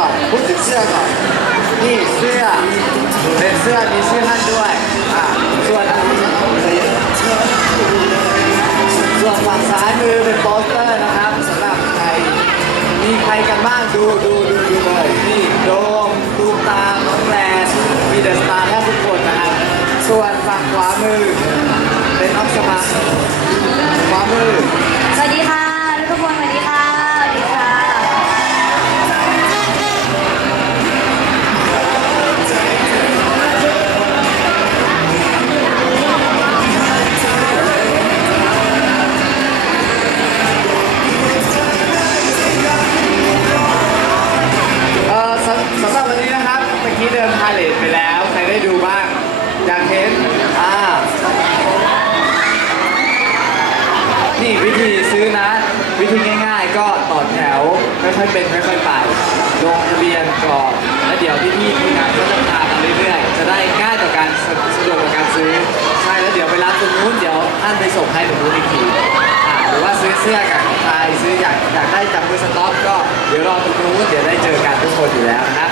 ก่อนพูดถึงเสื้อก่อน นี่เสื้อเป็นเสื้อมีชื่อท่านด้วย อ่าส่วนส่วนฝั่งซ้ายมือเป็นโปสเตอร์นะครับสำหรับใคร มีใครกันบ้างดูดูดูดูเลยนี่โดมตูตาน้องแกลนมีเดอะสตาร์แทบทุกคนนะครับ ส่วนฝั่งขวามือ เป็นน้องสมาขวามือ สวัสดีค่ะทุกคน เดินพาเลทไปแล้ว ใครได้ดูบ้าง อยากเห็น อ่า นี่วิธีซื้อนะ วิธีง่ายๆ ก็ต่อแถวค่อยๆเป็นค่อยๆไป ลงทะเบียนก่อน แล้วเดี๋ยวพี่ๆทีมงานก็จะพากันเรื่อยๆ จะได้ง่ายต่อการสะสะดวกต่อการซื้อ ใช่ แล้วเดี๋ยวไปรับตรงนู้น เดี๋ยวท่านไปส่งให้ตรงนู้นอีกทีอ่าหรือว่าซื้อเสื้อกับใครซื้ออยากอยากได้จับมือสต็อกก็เดี๋ยวรอตรงนู้นเดี๋ยวได้เจอกันทุกคนอยู่แล้วนะครับ